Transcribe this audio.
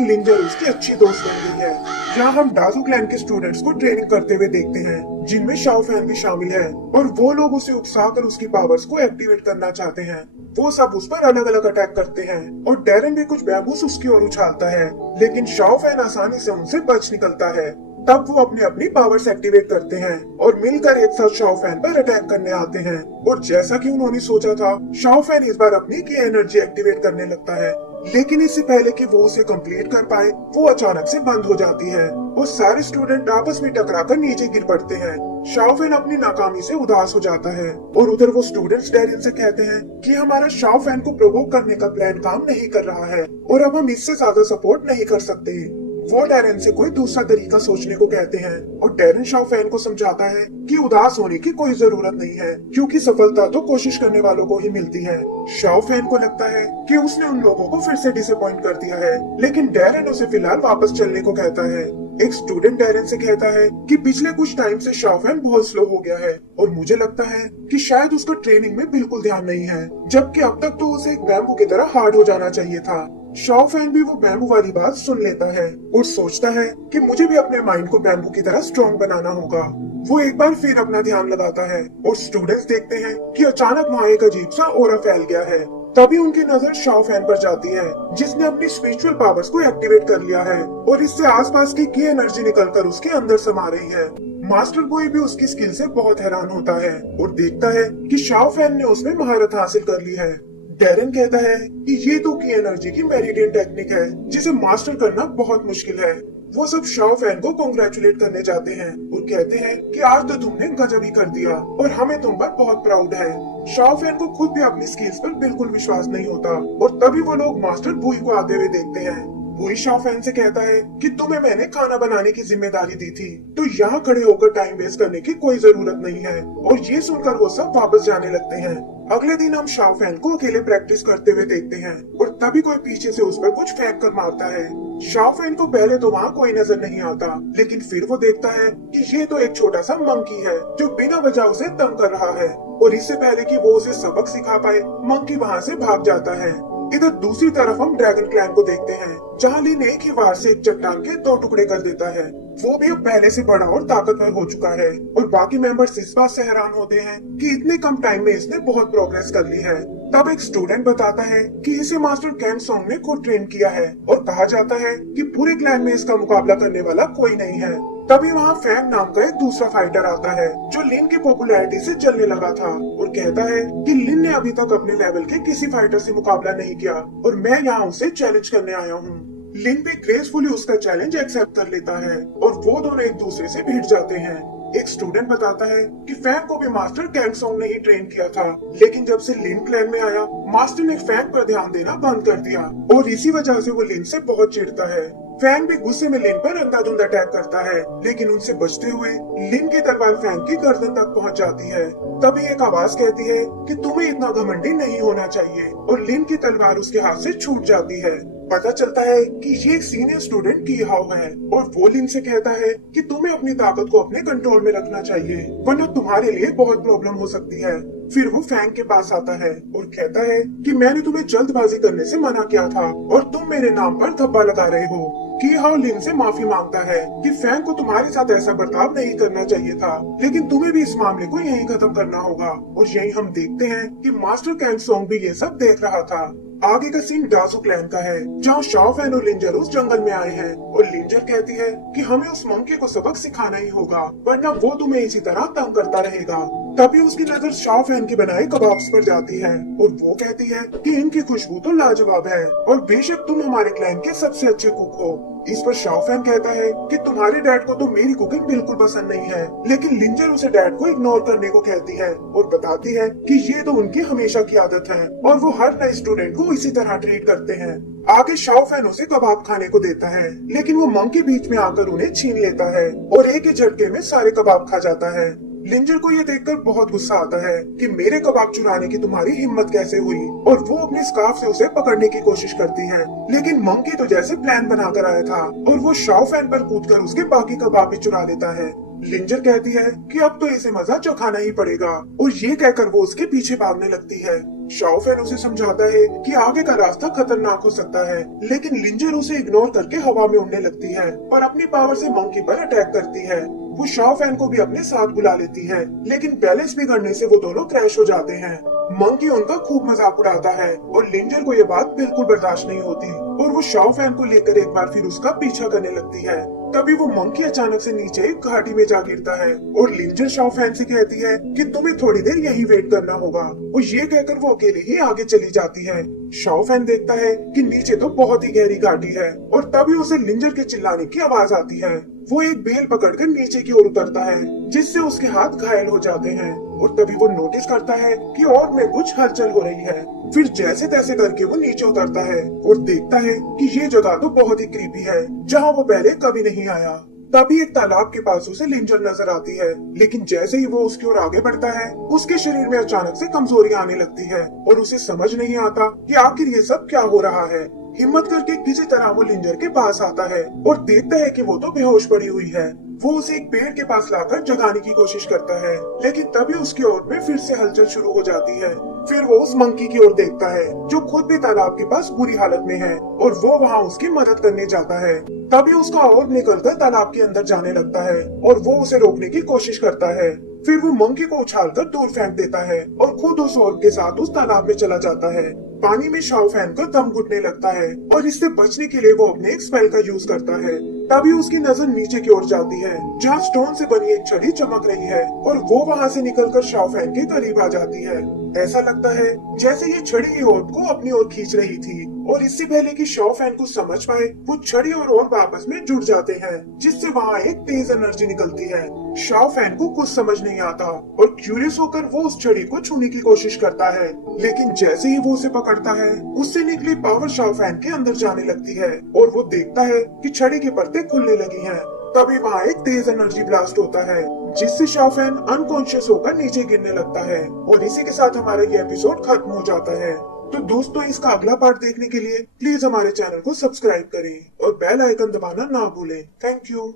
लिंजर उसकी अच्छी दोस्त बन गई है। यहाँ हम डाजू क्लैन के स्टूडेंट्स को ट्रेनिंग करते हुए देखते हैं, जिनमें शाओ फैन भी शामिल है, और वो लोग उसे उकसाकर उसकी पावर्स को एक्टिवेट करना चाहते हैं। वो सब उस पर अलग अलग अटैक करते हैं और डैरन भी कुछ बैम्बूस उसकी ओर उछालता है, लेकिन शाओ फैन आसानी से उनसे बच निकलता है। तब वो अपनी अपनी पावर्स एक्टिवेट करते हैं और मिलकर एक साथ शाओ फैन पर अटैक करने आते हैं। और जैसा कि उन्होंने सोचा था, शाओ फैन इस बार अपनी की एनर्जी एक्टिवेट करने लगता है, लेकिन इससे पहले कि वो उसे कंप्लीट कर पाए, वो अचानक से बंद हो जाती है और सारे स्टूडेंट आपस में टकराकर नीचे गिर पड़ते हैं। शाओ फैन अपनी नाकामी से उदास हो जाता है और उधर वो स्टूडेंट्स डैरिन से कहते हैं कि हमारा शाओ फैन को प्रोवोक करने का प्लान काम नहीं कर रहा है और अब हम इससे ज्यादा सपोर्ट नहीं कर सकते। वो डैरन से कोई दूसरा तरीका सोचने को कहते हैं और डैरन शाओ फैन को समझाता है कि उदास होने की कोई जरूरत नहीं है, क्योंकि सफलता तो कोशिश करने वालों को ही मिलती है। शाओ फैन को लगता है कि उसने उन लोगों को फिर से डिसअपॉइंट कर दिया है, लेकिन डैरन उसे फिलहाल वापस चलने को कहता है। एक स्टूडेंट डैरन से कहता है कि पिछले कुछ टाइम से शाओ फैन बहुत स्लो हो गया है और मुझे लगता है कि शायद उसका ट्रेनिंग में बिल्कुल ध्यान नहीं है, जबकि अब तक तो उसे एक बैम्बू की तरह हार्ड हो जाना चाहिए था। शाओ फैन भी वो बैम्बू वाली बात सुन लेता है और सोचता है कि मुझे भी अपने माइंड को बैम्बू की तरह स्ट्रॉन्ग बनाना होगा। वो एक बार फिर अपना ध्यान लगाता है और स्टूडेंट्स देखते हैं कि अचानक वहाँ एक अजीब सा ऑरा फैल गया है। तभी उनकी नजर शाओ फैन पर जाती है, जिसने अपनी स्पिरिचुअल पावर्स को एक्टिवेट कर लिया है और इससे आसपास की एनर्जी निकलकर उसके अंदर समा रही है। मास्टर बॉय भी उसकी स्किल से बहुत हैरान होता है और देखता है कि शाओ फैन ने उसमें महारत हासिल कर ली है। डैरन कहता है कि ये तो की एनर्जी की मेरिडियन टेक्निक है, जिसे मास्टर करना बहुत मुश्किल है। वो सब शाओ फैन को कांग्रेचुलेट करने जाते हैं और कहते हैं कि आज तो तुमने गजब ही कर दिया और हमें तुम पर बहुत प्राउड है। शाओ फैन को खुद भी अपनी स्किल्स पर बिल्कुल विश्वास नहीं होता और तभी वो लोग मास्टर बुई को आते हुए देखते हैं। बुई शाओ फैन से कहता है कि तुम्हें मैंने खाना बनाने की जिम्मेदारी दी थी, तो यहाँ खड़े होकर टाइम वेस्ट करने की कोई जरूरत नहीं है। और ये सुनकर वो सब वापस जाने लगते हैं। अगले दिन हम शाओ फैन को अकेले प्रैक्टिस करते हुए देखते हैं और तभी कोई पीछे से उस पर कुछ फेंक कर मारता है। शाओ फैन को पहले तो वहाँ कोई नजर नहीं आता, लेकिन फिर वो देखता है कि ये तो एक छोटा सा मंकी है जो बिना वजह उसे तंग कर रहा है, और इससे पहले कि वो उसे सबक सिखा पाए, मंकी वहाँ से भाग जाता है। इधर दूसरी तरफ हम ड्रैगन क्लैन को देखते हैं, जहाँ लिन एक ही वार से एक चट्टान के 2 टुकड़े कर देता है। वो भी अब पहले से बड़ा और ताकतवर हो चुका है और बाकी मेंबर्स इस बात से हैरान होते हैं कि इतने कम टाइम में इसने बहुत प्रोग्रेस कर ली है। तब एक स्टूडेंट बताता है कि इसे मास्टर कैम सॉन्ग ने खुद ट्रेन किया है और कहा जाता है कि पूरे क्लैन में इसका मुकाबला करने वाला कोई नहीं है। तभी वहाँ फैंग नाम का एक दूसरा फाइटर आता है जो लिन की पॉपुलैरिटी से जलने लगा था और कहता है कि लिन ने अभी तक अपने लेवल के किसी फाइटर से मुकाबला नहीं किया और मैं यहाँ उसे चैलेंज करने आया हूँ। लिन भी ग्रेसफुली उसका चैलेंज एक्सेप्ट कर लेता है और वो दोनों एक दूसरे से भिड़ जाते हैं। एक स्टूडेंट बताता है कि फैंग को भी मास्टर कैंग सॉन्ग ने ही ट्रेन किया था, लेकिन जब से लिन क्लैन में आया, मास्टर ने फैंग पर ध्यान देना बंद कर दिया और इसी वजह से वो लिन से बहुत चिढ़ता है। फैंग भी गुस्से में लिन पर अंधाधुंध अटैक करता है, लेकिन उनसे बचते हुए लिन की तलवार फैंग की गर्दन तक पहुंच जाती है। तभी एक आवाज कहती है कि तुम्हें इतना घमंडी नहीं होना चाहिए और लिन की तलवार उसके हाथ से छूट जाती है। पता चलता है कि ये एक सीनियर स्टूडेंट की हाउ है और वो लिन से कहता है कि तुम्हें अपनी ताकत को अपने कंट्रोल में रखना चाहिए, वरना तुम्हारे लिए बहुत प्रॉब्लम हो सकती है। फिर वो फैंग के पास आता है और कहता है कि मैंने तुम्हें जल्दबाजी करने से मना किया था और तुम मेरे नाम पर धब्बा लगा रहे हो। की हाउ लिन से माफी मांगता है कि फैंग को तुम्हारे साथ ऐसा बर्ताव नहीं करना चाहिए था, लेकिन तुम्हें भी इस मामले को यहीं खत्म करना होगा। और यहीं हम देखते हैं कि मास्टर कैंग सॉन्ग भी ये सब देख रहा था। आगे का सीन डाजू क्लैन का है, जहाँ शाओ फैन और लिंजर उस जंगल में आए हैं और लिंजर कहती है कि हमें उस मंकी को सबक सिखाना ही होगा, वरना वो तुम्हें इसी तरह तंग करता रहेगा। तभी उसकी नजर शाओ फैन के बनाए कबाब्स पर जाती है और वो कहती है कि इनकी खुशबू तो लाजवाब है और बेशक तुम हमारे क्लैन के सबसे अच्छे कुक हो। इस पर शाओ फैन कहता है कि तुम्हारे डैड को तो मेरी कुकिंग बिल्कुल पसंद नहीं है, लेकिन लिंजर उसे डैड को इग्नोर करने को कहती है और बताती है कि ये तो उनकी हमेशा की आदत है और वो हर नए स्टूडेंट को इसी तरह ट्रीट करते हैं। आगे शाओ फैन उसे कबाब खाने को देता है, लेकिन वो मंकी बीच में आकर उन्हें छीन लेता है और एक ही झटके में सारे कबाब खा जाता है। लिंजर को ये देखकर बहुत गुस्सा आता है कि मेरे कबाब चुराने की तुम्हारी हिम्मत कैसे हुई, और वो अपनी स्कार्फ से उसे पकड़ने की कोशिश करती है, लेकिन मंकी तो जैसे प्लान बनाकर आया था और वो शाओ फैन पर कूदकर उसके बाकी कबाब भी चुरा लेता है। लिंजर कहती है कि अब तो इसे मजा चखाना ही पड़ेगा और ये कहकर वो उसके पीछे भागने लगती है। शाओफेन उसे समझाता है कि आगे का रास्ता खतरनाक हो सकता है, लेकिन लिंजर उसे इग्नोर करके हवा में उड़ने लगती है और अपनी पावर से मंकी पर अटैक करती है। वो शाओफेन को भी अपने साथ बुला लेती है, लेकिन बैलेंस बिगड़ने से वो दोनों क्रैश हो जाते हैं। मंकी उनका खूब मजाक उड़ाता है और लिंजर को ये बात बिल्कुल बर्दाश्त नहीं होती और वो शाओफेन को लेकर एक बार फिर उसका पीछा करने लगती है। तभी वो मंकी अचानक से नीचे एक घाटी में जा गिरता है और लिंजर शाओफेन से कहती है कि तुम्हें थोड़ी देर यहीं वेट करना होगा। और ये कहकर वो अकेले ही आगे चली जाती है। शाओफेन देखता है कि नीचे तो बहुत ही गहरी घाटी है और तभी उसे लिंजर के चिल्लाने की आवाज आती है। वो एक बेल पकड़कर नीचे की ओर उतरता है, जिससे उसके हाथ घायल हो जाते हैं और तभी वो नोटिस करता है कि और में कुछ हलचल हो रही है। फिर जैसे तैसे करके वो नीचे उतरता है और देखता है कि ये जगह तो बहुत ही क्रीपी है, जहाँ वो पहले कभी नहीं आया। तभी एक तालाब के पास उसे लिंजर नजर आती है, लेकिन जैसे ही वो उसकी ओर आगे बढ़ता है, उसके शरीर में अचानक से कमजोरी आने लगती है और उसे समझ नहीं आता कि आखिर ये सब क्या हो रहा है। हिम्मत करके किसी तरह वो लिंजर के पास आता है और देखता है कि वो तो बेहोश पड़ी हुई है। वो उसे एक पेड़ के पास लाकर जगाने की कोशिश करता है, लेकिन तभी उसकी ओर में फिर से हलचल शुरू हो जाती है। फिर वो उस मंकी की ओर देखता है जो खुद भी तालाब के पास बुरी हालत में है और वो वहाँ उसकी मदद करने जाता है। तभी उसका और निकलकर तालाब के अंदर जाने लगता है और वो उसे रोकने की कोशिश करता है। फिर वो मंकी को उछालकर दूर फेंक देता है और खुद उस ऑर्ब के साथ उस तालाब में चला जाता है। पानी में शाओफेन का दम घुटने लगता है और इससे बचने के लिए वो अपने एक स्पेल का यूज करता है। तभी उसकी नजर नीचे की ओर जाती है, जहाँ स्टोन से बनी एक छड़ी चमक रही है और वो वहाँ से निकलकर शाओफेन के करीब आ जाती है। ऐसा लगता है जैसे ये छड़ी ही ऑर्ब को अपनी ओर खींच रही थी और इससे पहले कि शाओफेन को समझ पाए, वो छड़ी और ऑर्ब आपस में जुड़ जाते हैं, जिससे वहाँ एक तेज एनर्जी निकलती है। शाओफेन को कुछ समझ नहीं आता और क्यूरियस होकर वो उस छड़ी को छूने की कोशिश करता है, लेकिन जैसे ही वो उसे पकड़ता है, उससे निकली पावर शाओफेन के अंदर जाने लगती है और वो देखता है कि छड़ी के परते खुलने लगी हैं। तभी वहाँ एक तेज एनर्जी ब्लास्ट होता है, जिससे शाओफेन अनकॉन्शियस होकर नीचे गिरने लगता है और इसी के साथ हमारा ये एपिसोड खत्म हो जाता है। तो दोस्तों, इसका अगला पार्ट देखने के लिए प्लीज हमारे चैनल को सब्सक्राइब करें और बेल आइकन दबाना ना भूलें। Thank you.